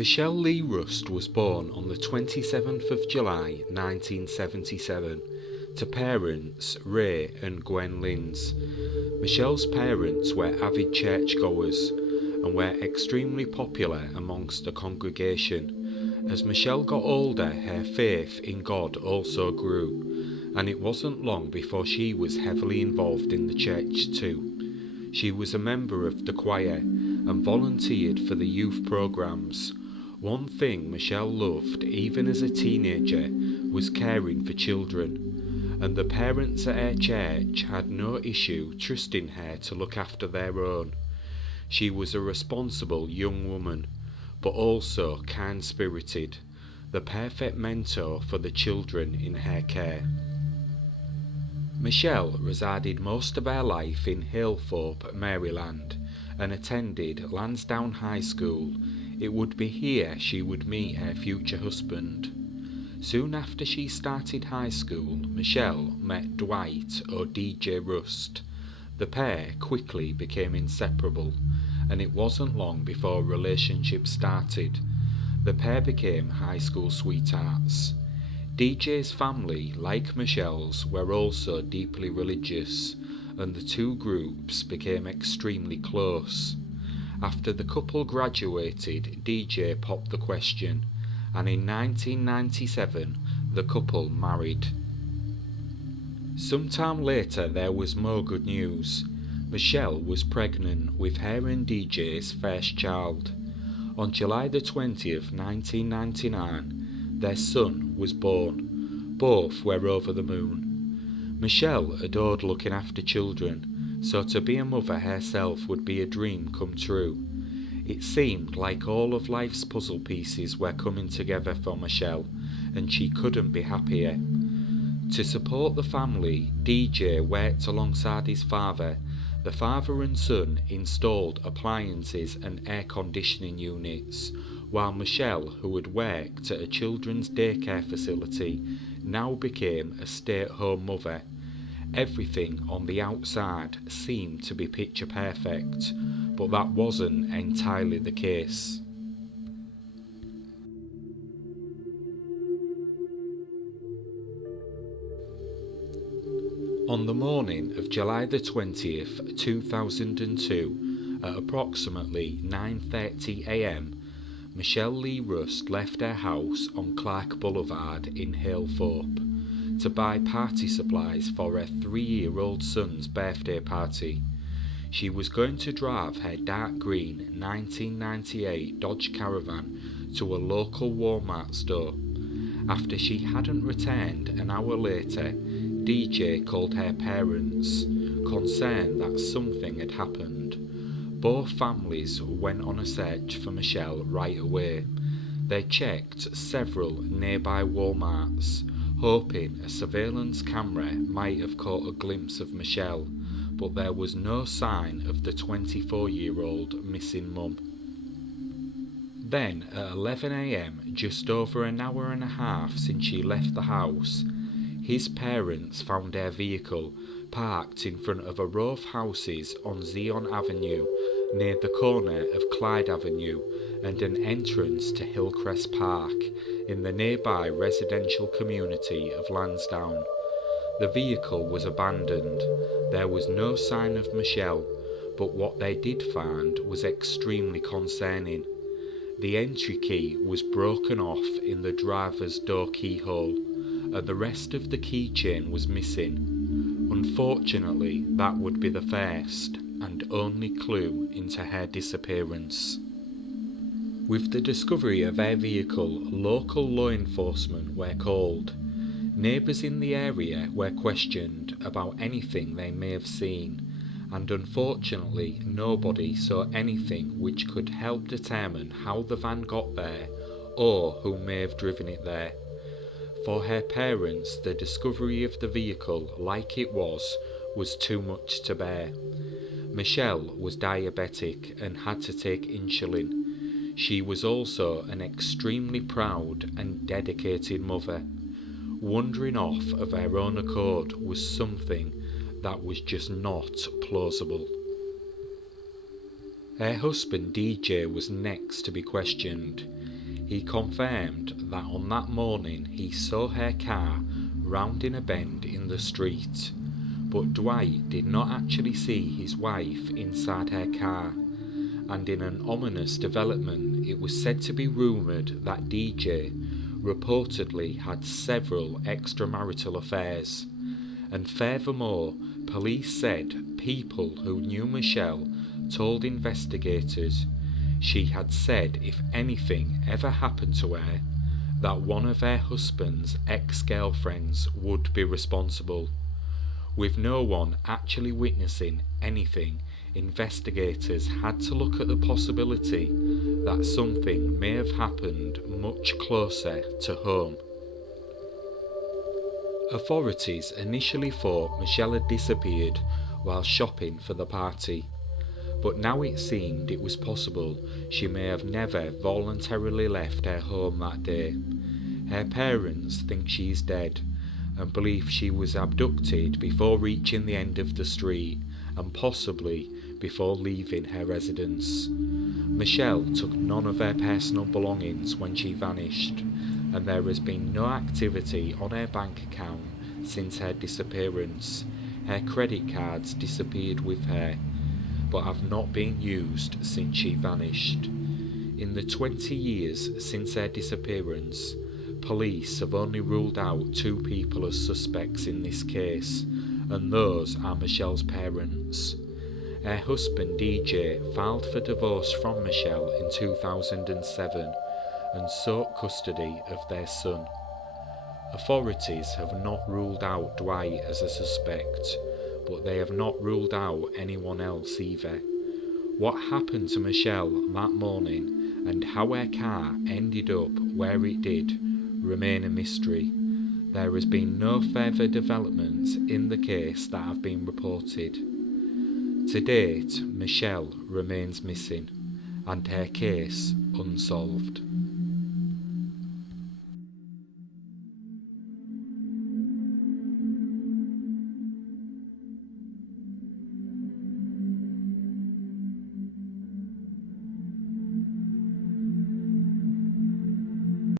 Michelle Lee Rust was born on the 27th of July 1977 to parents Ray and Gwen Linds. Michelle's parents were avid churchgoers and were extremely popular amongst the congregation. As Michelle got older, her faith in God also grew, and it wasn't long before she was heavily involved in the church too. She was a member of the choir and volunteered for the youth programs. One thing Michelle loved, even as a teenager, was caring for children, and the parents at her church had no issue trusting her to look after their own. She was a responsible young woman, but also kind-spirited, the perfect mentor for the children in her care. Michelle resided most of her life in Halethorpe, Maryland, and attended Lansdowne High School. It would be here she would meet her future husband. Soon after she started high school, Michelle met Dwight or DJ Rust. The pair quickly became inseparable, and it wasn't long before a relationship started. The pair became high school sweethearts. DJ's family, like Michelle's, were also deeply religious, and the two groups became extremely close. After the couple graduated, DJ popped the question, and in 1997 the couple married. Sometime later there was more good news. Michelle was pregnant with her and DJ's first child. On July the 20th, 1999, their son was born. Both were over the moon. Michelle adored looking after children, so to be a mother herself would be a dream come true. It seemed like all of life's puzzle pieces were coming together for Michelle, and she couldn't be happier. To support the family, DJ worked alongside his father. The father and son installed appliances and air conditioning units, while Michelle, who had worked at a children's daycare facility, now became a stay-at-home mother. Everything on the outside seemed to be picture perfect, but that wasn't entirely the case. On the morning of July the 20th, 2002, at approximately 9:30 a.m, Michelle Lee Rust left her house on Clark Boulevard in Halethorpe to buy party supplies for her 3-year-old son's birthday party. She was going to drive her dark green 1998 Dodge Caravan to a local Walmart store. After she hadn't returned an hour later, DJ called her parents, concerned that something had happened. Both families went on a search for Michelle right away. They checked several nearby Walmarts, hoping a surveillance camera might have caught a glimpse of Michelle, but there was no sign of the 24-year-old missing mum. Then at 11 a.m, just over an hour and a half since she left the house, his parents found her vehicle parked in front of a row of houses on Zion Avenue, near the corner of Clyde Avenue and an entrance to Hillcrest Park in the nearby residential community of Lansdowne. The vehicle was abandoned. There was no sign of Michelle, but what they did find was extremely concerning. The entry key was broken off in the driver's door keyhole, and the rest of the keychain was missing. Unfortunately, that would be the first and only clue into her disappearance. With the discovery of her vehicle, local law enforcement were called. Neighbours in the area were questioned about anything they may have seen, and unfortunately nobody saw anything which could help determine how the van got there or who may have driven it there. For her parents, the discovery of the vehicle, like it was too much to bear. Michelle was diabetic and had to take insulin. She was also an extremely proud and dedicated mother. Wandering off of her own accord was something that was just not plausible. Her husband DJ was next to be questioned. He confirmed that on that morning he saw her car rounding a bend in the street, but Dwight did not actually see his wife inside her car, and in an ominous development it was said to be rumoured that DJ reportedly had several extramarital affairs, and furthermore police said people who knew Michelle told investigators she had said if anything ever happened to her, that one of her husband's ex-girlfriends would be responsible. With no one actually witnessing anything, investigators had to look at the possibility that something may have happened much closer to home. Authorities initially thought Michelle had disappeared while shopping for the party, but now it seemed it was possible she may have never voluntarily left her home that day. Her parents think she is dead and believe she was abducted before reaching the end of the street and possibly before leaving her residence. Michelle took none of her personal belongings when she vanished, and there has been no activity on her bank account since her disappearance. Her credit cards disappeared with her, but have not been used since she vanished. In the 20 years since her disappearance, police have only ruled out 2 people as suspects in this case, and those are Michelle's parents. Her husband DJ filed for divorce from Michelle in 2007 and sought custody of their son. Authorities have not ruled out Dwight as a suspect, but they have not ruled out anyone else either. What happened to Michelle that morning and how her car ended up where it did remain a mystery. There has been no further developments in the case that have been reported. To date, Michelle remains missing and her case unsolved.